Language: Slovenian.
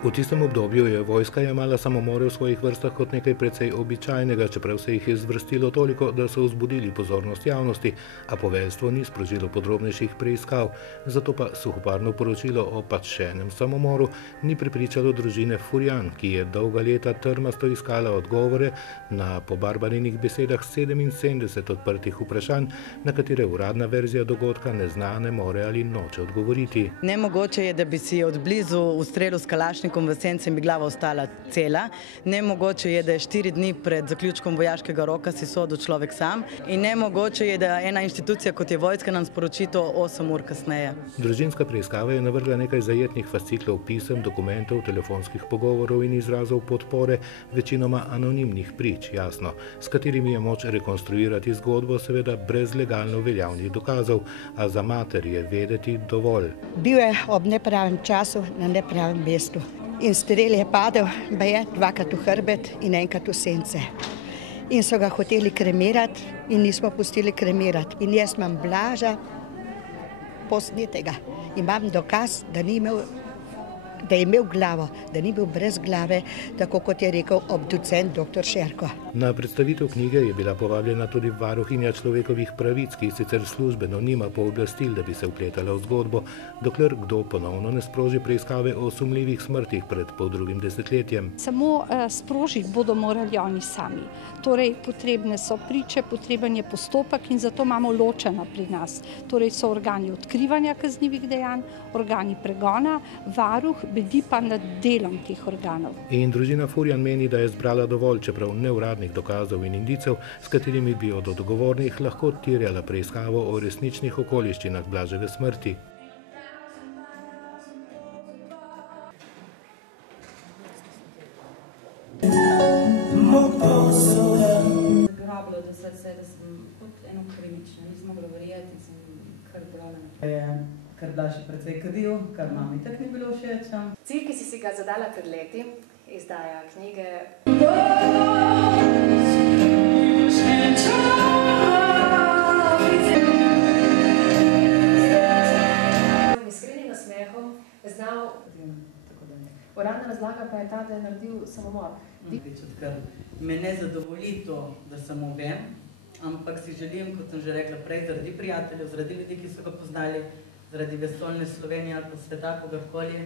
V tistem obdobju je vojska jemala samomore v svojih vrstah kot nekaj precej običajnega, čeprav se jih je zvrstilo toliko, da so vzbudili pozornost javnosti, a poveljstvo ni sprožilo podrobnejših preiskav. Zato pa suhoparno poročilo o pač še enem samomoru ni prepričalo družine Furjan, ki je dolga leta trmasto iskala odgovore na po Barbarinih besedah 77 odprtih vprašanj, na katere uradna verzija dogodka ne zna, ne more ali noče odgovoriti. Nemogoče je, da bi si od blizu ustrelil s kalašnikom v senci in bi glava ostala cela. Nemogoče je, da je 4 dni pred zaključkom vojaškega roka si sodil človek sam. In nemogoče je, da ena inštitucija, kot je vojska, nam sporoči to 8 ur kasneje. Družinska preiskava je navrgla nekaj zajetnih fasciklov pisem, dokumentov, telefonskih pogovorov in izrazov podpore, večinoma anonimnih prič, jasno, s katerimi je moč rekonstruirati zgodbo, seveda brez legalno veljavnih dokazov, a za mater je vedeti dovolj. Bil je ob nepravem času na nepravem mestu. In strel je padel, baje, 2krat v hrbet in 1krat v sence. In so ga hoteli kremirati in nismo pustili kremirati. In jaz imam Blaža posnetega. Imam dokaz, da je imel glavo, da ni bil brez glave, tako kot je rekel obducent dr. Šerko. Na predstavitev knjige je bila povabljena tudi varuhinja človekovih pravic, ki sicer službeno nima pooblastil, da bi se vpletala v zgodbo, dokler kdo ponovno ne sproži preiskave o sumljivih smrtih pred poldrugim desetletjem. Samo sprožiti bodo morali oni sami. Torej, potrebne so priče, potreben je postopek in zato imamo ločeno pri nas. Torej so organi odkrivanja kaznivih dejanj, organi pregona, varuh bedi pa nad delom teh organov. In družina Furjan meni, da je zbrala dovolj, čeprav neuradnih dokazov in indicev, s katerimi bi od odgovornih lahko terjala preiskavo o resničnih okoliščinah Blaževe smrti. Rabilo do srce, da sem kot eno krimično, nismo govoriti in sem kar brala. Je Kardaš je precej kadil, kar mami tak ni bilo všeč. Cilj, ki si ga zadala pred leti, izdaja knjige. S iskrenim nasmehom znal. Uradna razlaga pa je ta, da je naredil samomor. Me ne zadovolji to, da samo vem, ampak si želim, kot sem že rekla prej, zaradi prijateljev, zaradi ljudi, ki so ga poznali, zaradi vesoljne Slovenije ali pa sveta, kogarkoli,